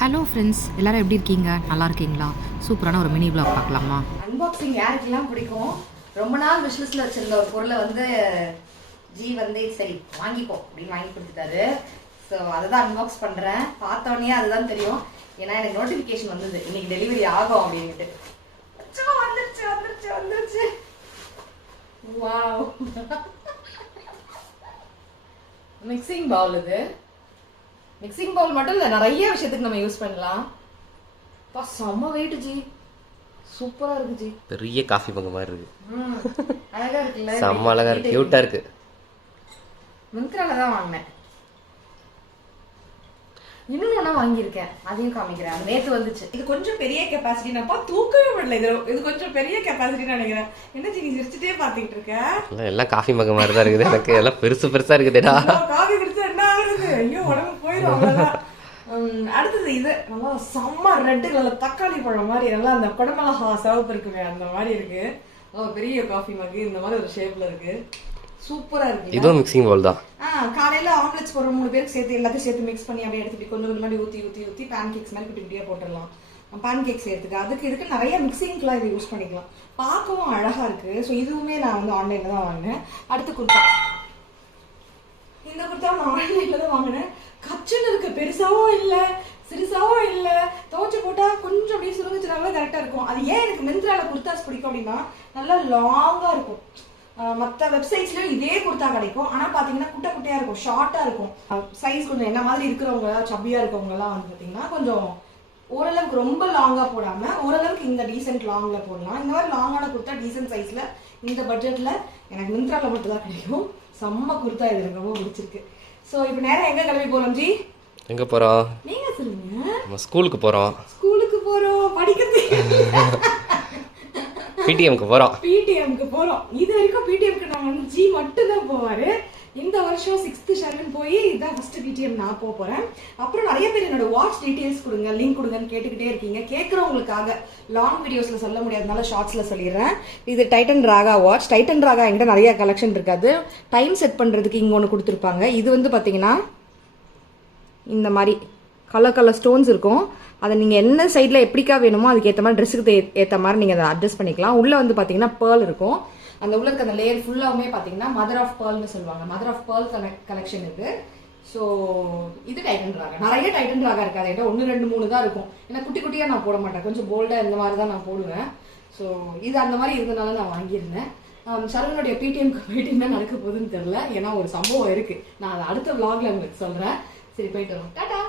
Hello friends, எல்லோரும் எப்படி இருக்கீங்க? நல்லா இருக்கீங்களா? சூப்பரான ஒரு மினி vlog பார்க்கலாமா? அன்பாக்சிங் யாருக்கெல்லாம் பிடிக்கும்? ரொம்ப நாள் விஷ்லிஸ்ட்ல வச்சிருந்த ஒரு பொருளை வந்து ஜி வந்து சரி வாங்கிப்போ அப்படின்னு வாங்கி கொடுத்துட்டாரு. ஸோ அதை தான் அன்பாக்ஸ் பண்ணுறேன். பார்த்தோன்னே அதுதான் தெரியும், ஏன்னா எனக்கு நோட்டிஃபிகேஷன் வந்தது இன்னைக்கு டெலிவரி ஆகும் அப்படின்ட்டு. வந்துருச்சு வந்துருச்சு வந்துருச்சு. Wow, mixing Pavul. இது மிக்சிங் பவுல் மட்டும் இல்லை, நிறைய விஷயத்துக்கு நம்ம யூஸ் பண்ணலாம். செம்ம வெயிட் ஜி, சூப்பரா இருக்கு ஜி. பெரிய காஃபி மग மாதிரி இருக்கு. அழகா இருக்குல்ல? செம்ம அழகா இருக்கு, கியூட்டா இருக்கு. மிந்த்ரால தான் வாங்கினேன். இன்னும் ஒண்ணா வாங்கியிருக்கேன், அதையும் காமிக்கிறேன். நேத்து வந்துச்சு. இது கொஞ்சம் பெரிய கெப்பாசிட்டி. நான் தூக்கவே முடியல. இது கொஞ்சம் பெரிய கெப்பாசிட்டி நினைக்கிறேன். என்ன ஜி நீ சிரிச்சுட்டே பாத்துக்கிட்டு இருக்க? எல்லாம் காஃபி மग மாதிரி தான் இருக்குது. எனக்கு எல்லாம் பெருசு பெருசா இருக்குதுடா. காஃபி குடிச்சா என்ன ஆகுது? ஐயோ உடம்பு போயிடும் அவ்வளவுதான். அடுத்தது இது நல்லா செம்ம ரெட் கலர் தக்காளி பழம் மாதிரி, நல்லா அந்த குடமிளகா சிவப்பு இருக்குமே அந்த மாதிரி இருக்கு. பெரிய காஃபி மக் இந்த மாதிரி ஒரு ஷேப்ல இருக்கு. சூப்பரா இருக்கு. இதுவும் மிக்சிங் பவுல் தான். காலையில ஆம்லெட்ஸ் போடுற 3 பேருக்கு சேர்த்து எல்லாத்தையும் சேர்த்து மிக்ஸ் பண்ணி அப்படியே எடுத்துட்டு கொஞ்சம் கொஞ்சம் மாதிரி ஊத்தி ஊத்தி ஊத்தி பேன் கேக்ஸ் மாதிரி குட்டி குட்டியா போட்டுடலாம். பேன் கேக் சேர்த்துக்கு அதுக்கு இதுக்கு நிறைய மிக்சிங்லாம் இதை யூஸ் பண்ணிக்கலாம். பார்க்கவும் அழகா இருக்கு. ஸோ இதுவுமே நான் வந்து ஆன்லைன்ல தான் வாங்கினேன். அடுத்து குர்த்தா, இந்த குர்த்தா நான் ஆன்லைன்ல தான் வாங்கினேன். கச்சுன்னு இருக்கு, பெருசாவும் இல்ல சிறுசாவும் இல்ல. துவச்சு போட்டா கொஞ்சம் அப்படியே சுருங்கிச்சுனாலும் கரெக்டா இருக்கும். அது ஏன் எனக்கு மிந்த்ரால குர்தாஸ் பிடிக்கும் அப்படின்னா, நல்லா லாங்கா இருக்கும். மற்ற வெப்சைட்ஸ்லயும் இதே குர்த்தா கிடைக்கும், ஆனா பாத்தீங்கன்னா குட்டை குட்டையா இருக்கும், ஷார்ட்டா இருக்கும். சைஸ் கொஞ்சம் என்ன மாதிரி இருக்கிறவங்க, சப்பியா இருக்கவங்க எல்லாம் வந்து பாத்தீங்கன்னா கொஞ்சம் ஓரளவுக்கு ரொம்ப லாங்கா போடாம ஓரளவுக்கு இந்த டீசென்ட் லாங்ல போடலாம். இந்த மாதிரி லாங்கான குர்த்தா டீசென்ட் சைஸ்ல இந்த பட்ஜெட்ல எனக்கு மிந்த்ரால மட்டும் தான் கிடைக்கும். செம்ம குர்த்தா இது எனக்கு ரொம்ப பிடிச்சிருக்கு. ஸோ இப்போ நேரம் எங்க கிளம்பி போறோம் ஜி? எங்க போறோம்? நீங்க சொல்லுங்க. நம்ம ஸ்கூலுக்கு போறோம். ஸ்கூலுக்கு போறோம், படிக்கிறதுக்கு. பிடிஎம்க்கு போறோம். பிடிஎம்க்கு போறோம். இது வரைக்கும் பிடிஎம்க்கு நான் வந்து ஜி மட்டும் தான் போவாரு. இந்த வருஷம் 6th ஷர்வன் போய் இதான் ஃபர்ஸ்ட் பிடிஎம் நான் போறேன். அப்புறம் நிறைய பேர் என்னோட வாட்ச் டீடைல்ஸ் கொடுங்க, லிங்க் கொடுங்கன்னு கேட்டுக்கிட்டே இருக்கீங்க. கேட்கறவங்களுக்காக லாங் வீடியோஸ்ல சொல்ல முடியாதனால ஷார்ட்ஸ்ல சொல்லிடுறேன். இது Titan Raga watch. Titan Raga என்கிட்ட நிறைய கலெக்ஷன் இருக்காது. டைம் செட் பண்றதுக்கு இங்க ஒன்று கொடுத்துருப்பாங்க. இது வந்து பாத்தீங்கன்னா இந்த மாதிரி கலர் ஸ்டோன்ஸ் இருக்கும். அதை நீங்க என்ன சைட்ல எப்படிக்கா வேணுமோ அதுக்கு ஏற்ற மாதிரி ட்ரெஸ்ஸுக்கு ஏற்ற மாதிரி நீங்க அதை அட்ஜஸ்ட் பண்ணிக்கலாம். உள்ள வந்து பாத்தீங்கன்னா பேர்ல் இருக்கும். அந்த உள்ள இருக்க அந்த லேயர் ஃபுல்லாவுமே பாத்தீங்கன்னா மதர் ஆஃப் பேர்ல்னு சொல்லுவாங்க. மதர் ஆஃப் பேர்ல் கலெக்ஷன் இருக்கு. ஸோ இது டைட்டன் ராகா. நிறைய டைட்டன் ராகா இருக்காது, என்கிட்ட 1, 2, 3 தான் இருக்கும். ஏன்னா குட்டி குட்டியா நான் போட மாட்டேன், கொஞ்சம் போல்டா இந்த மாதிரி தான் நான் போடுவேன். ஸோ இது அந்த மாதிரி இருந்தனால நான் வாங்கியிருந்தேன். சரவனுடைய பிடிஎம்க்கு போயிட்டு என்ன நடக்க போகுதுன்னு தெரியல, ஏன்னா ஒரு சம்பவம் இருக்கு. நான் அதை அடுத்த vlogல உங்களுக்கு சொல்றேன். சரி, போயிட்டு வரோம். டாடா.